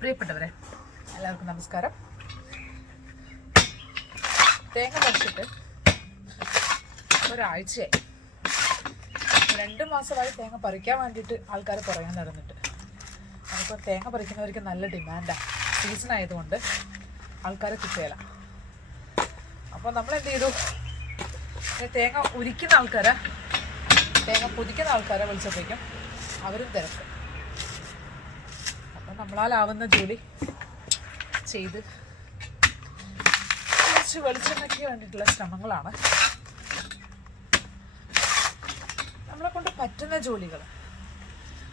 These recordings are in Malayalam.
പ്രിയപ്പെട്ടവരെ, എല്ലാവർക്കും നമസ്കാരം. തേങ്ങ പറിച്ചിട്ട് ഒരാഴ്ചയായി. 2 മാസമായി തേങ്ങ പറിക്കാൻ വേണ്ടിയിട്ട് ആൾക്കാർ പുറകെ നടന്നിട്ട്. അപ്പോൾ തേങ്ങ പറിക്കുന്നവർക്ക് നല്ല ഡിമാൻഡാണ്. സീസൺ ആയതുകൊണ്ട് ആൾക്കാരെ കിട്ടുകയില്ല. അപ്പോൾ നമ്മളെന്ത് ചെയ്തു, തേങ്ങ ഉരിക്കുന്ന ആൾക്കാരെ, തേങ്ങ പൊതിക്കുന്ന ആൾക്കാരെ വിളിച്ചപ്പോഴേക്കും അവരും തിരക്ക്. അപ്പം നമ്മളാലാവുന്ന ജോലി ചെയ്ത് കുറച്ച് വെളിച്ചെണ്ണയ്ക്ക് വേണ്ടിയിട്ടുള്ള ശ്രമങ്ങളാണ്. നമ്മളെ കൊണ്ട് പറ്റുന്ന ജോലികൾ,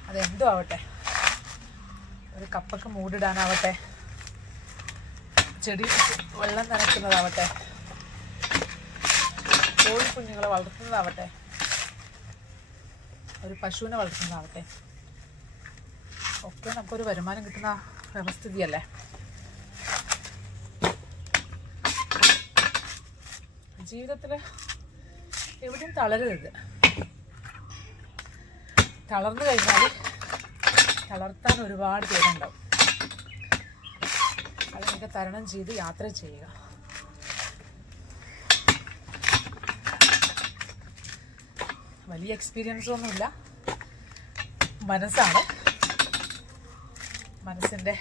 അതെന്തോ ആവട്ടെ, ഒരു കപ്പക്ക് മൂടിടാനാവട്ടെ, ചെടി വെള്ളം നനയ്ക്കുന്നതാവട്ടെ, കോഴിക്കുഞ്ഞുങ്ങളെ വളർത്തുന്നതാവട്ടെ, ഒരു പശുവിനെ വളർത്തുന്നതാവട്ടെ, ഒക്കെ നമുക്കൊരു വരുമാനം കിട്ടുന്ന വ്യവസ്ഥിതിയല്ലേ. ജീവിതത്തിൽ എവിടെയും തളരരുത്. തളർന്നു കഴിഞ്ഞാൽ തളർത്താൻ ഒരുപാട് പേരുണ്ടാവും. അതിനൊക്കെ തരണം ചെയ്ത് യാത്ര ചെയ്യുക. വലിയ എക്സ്പീരിയൻസ് ഒന്നുമില്ല, മനസ്സാണ്. മനസ്സിൻ്റെ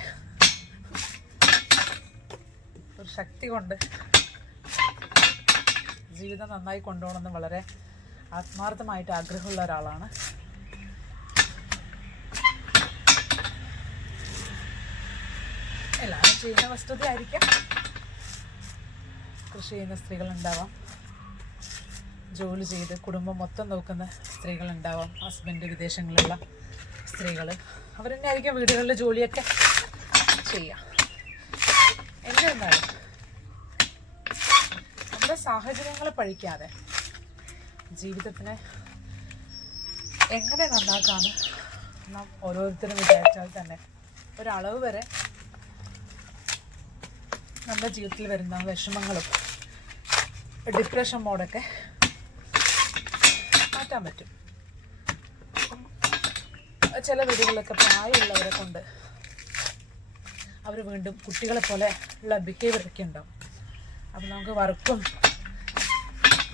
ഒരു ശക്തി കൊണ്ട് ജീവിതം നന്നായി കൊണ്ടുപോകണമെന്ന് വളരെ ആത്മാർത്ഥമായിട്ട് ആഗ്രഹമുള്ള ഒരാളാണ്. എല്ലാവരും ചെയ്യുന്ന വസ്തുതയായിരിക്കാം. കൃഷി ചെയ്യുന്ന സ്ത്രീകളുണ്ടാവാം, ജോലി ചെയ്ത് കുടുംബം മൊത്തം നോക്കുന്ന സ്ത്രീകളുണ്ടാവാം, ഹസ്ബൻഡ് വിദേശങ്ങളിലുള്ള സ്ത്രീകൾ, അവർ തന്നെ ആയിരിക്കും വീടുകളിൽ ജോലിയൊക്കെ ചെയ്യാം. എന്നിരുന്നാലും നമ്മുടെ സാഹചര്യങ്ങളെ പഴിക്കാതെ ജീവിതത്തിനെ എങ്ങനെ നന്നാക്കാമെന്ന് നാം ഓരോരുത്തരും വിചാരിച്ചാൽ തന്നെ ഒരളവ് വരെ നമ്മുടെ ജീവിതത്തിൽ വരുന്ന വിഷമങ്ങളും ഡിപ്രഷൻ മോഡൊക്കെ മാറ്റാൻ പറ്റും. ചില വീടുകളിലൊക്കെ പ്രായമുള്ളവരെ കൊണ്ട് അവർ വീണ്ടും കുട്ടികളെ പോലെ ഉള്ള ബിഹേവിയറൊക്കെ ഉണ്ടാവും. അപ്പം നമുക്ക് വർക്കും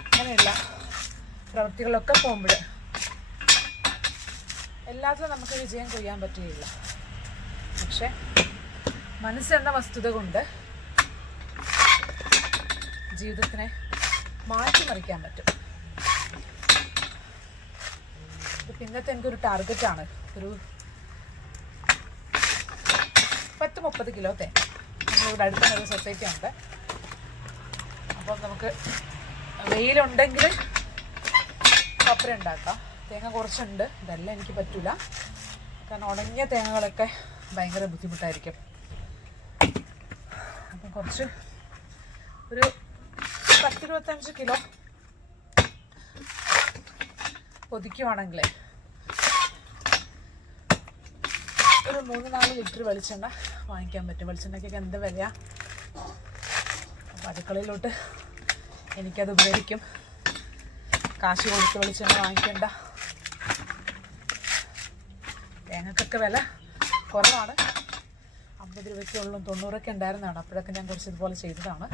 അങ്ങനെയുള്ള പ്രവൃത്തികളൊക്കെ പോകുമ്പോൾ എല്ലാത്തിലും നമുക്ക് വിജയം കൊയ്യാൻ പറ്റുകയില്ല. പക്ഷെ മനസ്സെന്ന വസ്തുത കൊണ്ട് ജീവിതത്തിനെ മാറ്റിമറിക്കാൻ പറ്റും. ഇന്നത്തെ എനിക്കൊരു ടാർഗറ്റാണ്, ഒരു 10-30 കിലോ തേങ്ങ. നമ്മളിവിടെ അടുത്ത ഒരു സൊസൈറ്റി ഉണ്ട്. അപ്പം നമുക്ക് വെയിലുണ്ടെങ്കിൽ കൊപ്ര ഉണ്ടാക്കാം. തേങ്ങ കുറച്ചുണ്ട്, ഇതെല്ലാം എനിക്ക് പറ്റില്ല. കാരണം ഉണങ്ങിയ തേങ്ങകളൊക്കെ ഭയങ്കര ബുദ്ധിമുട്ടായിരിക്കും. അപ്പം കുറച്ച് ഒരു 10-25 കിലോ പൊതിക്കുവാണെങ്കിൽ ഒരു 3-4 ലിറ്റർ വെളിച്ചെണ്ണ വാങ്ങിക്കാൻ പറ്റും. വെളിച്ചെണ്ണയ്ക്കൊക്കെ എന്ത് വിലയാ. അപ്പം അടുക്കളയിലോട്ട് എനിക്കത് ഉപകരിക്കും. കാശ് കൊടുത്ത് വെളിച്ചെണ്ണ വാങ്ങിക്കേണ്ട. തേങ്ങക്കൊക്കെ വില കുറവാണ്. 50 രൂപയ്ക്ക് ഉള്ളൂ, 90 ഉണ്ടായിരുന്നതാണ്. അപ്പോഴൊക്കെ ഞാൻ കുറച്ച് ഇതുപോലെ ചെയ്തതാണ്.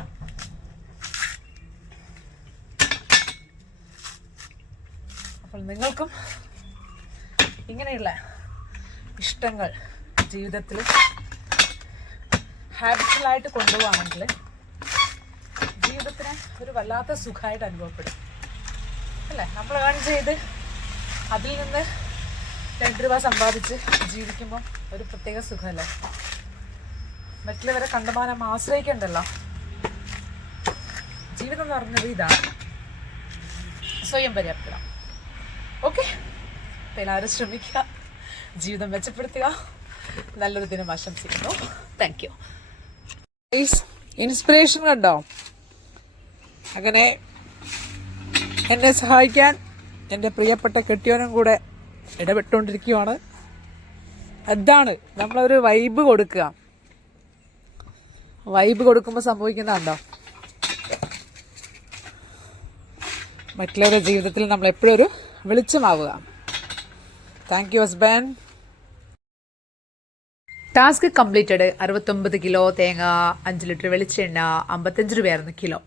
അപ്പോൾ നിങ്ങൾക്കും ഇങ്ങനെയുള്ള ഇഷ്ടങ്ങൾ ജീവിതത്തിൽ ഹാബിച്വലായിട്ട് കൊണ്ടുപോകുകയാണെങ്കിൽ ജീവിതത്തിന് ഒരു വല്ലാത്ത സുഖമായിട്ട് അനുഭവപ്പെടും അല്ലേ. നമ്മൾ ഏൺ ചെയ്ത് അതിൽ നിന്ന് 2 രൂപ സമ്പാദിച്ച് ജീവിക്കുമ്പോൾ ഒരു പ്രത്യേക സുഖമല്ലേ. മറ്റുള്ളവരെ കണ്ടമാനം ആശ്രയിക്കണ്ടല്ലോ. ജീവിതം എന്ന് പറഞ്ഞത് ഇതാണ്, സ്വയം പര്യാപ്തത. ഓക്കെ, അപ്പോൾ എല്ലാവരും ശ്രമിക്കുക, ജീവിതം മെച്ചപ്പെടുത്തുക. നല്ലൊരു ദിനം ആശംസിക്കുന്നു. Thank you. ഇൻസ്പിറേഷൻ കണ്ടോ? അങ്ങനെ എന്നെ സഹായിക്കാൻ എൻ്റെ പ്രിയപ്പെട്ട കെട്ടിയോനും കൂടെ ഇടപെട്ടുകൊണ്ടിരിക്കുകയാണ്. അതാണ് നമ്മളൊരു വൈബ് കൊടുക്കുക. വൈബ് കൊടുക്കുമ്പോൾ സംഭവിക്കുന്നതാണ്ടോ, മറ്റുള്ളവരുടെ ജീവിതത്തിൽ നമ്മൾ എപ്പോഴും ഒരു വെളിച്ചമാവുക. Thank you husband. Task completed. 69 kilo തേങ്ങ, 5 ലിറ്റർ വെളിച്ചെണ്ണ, 55 രൂപയായിരുന്നു കിലോ.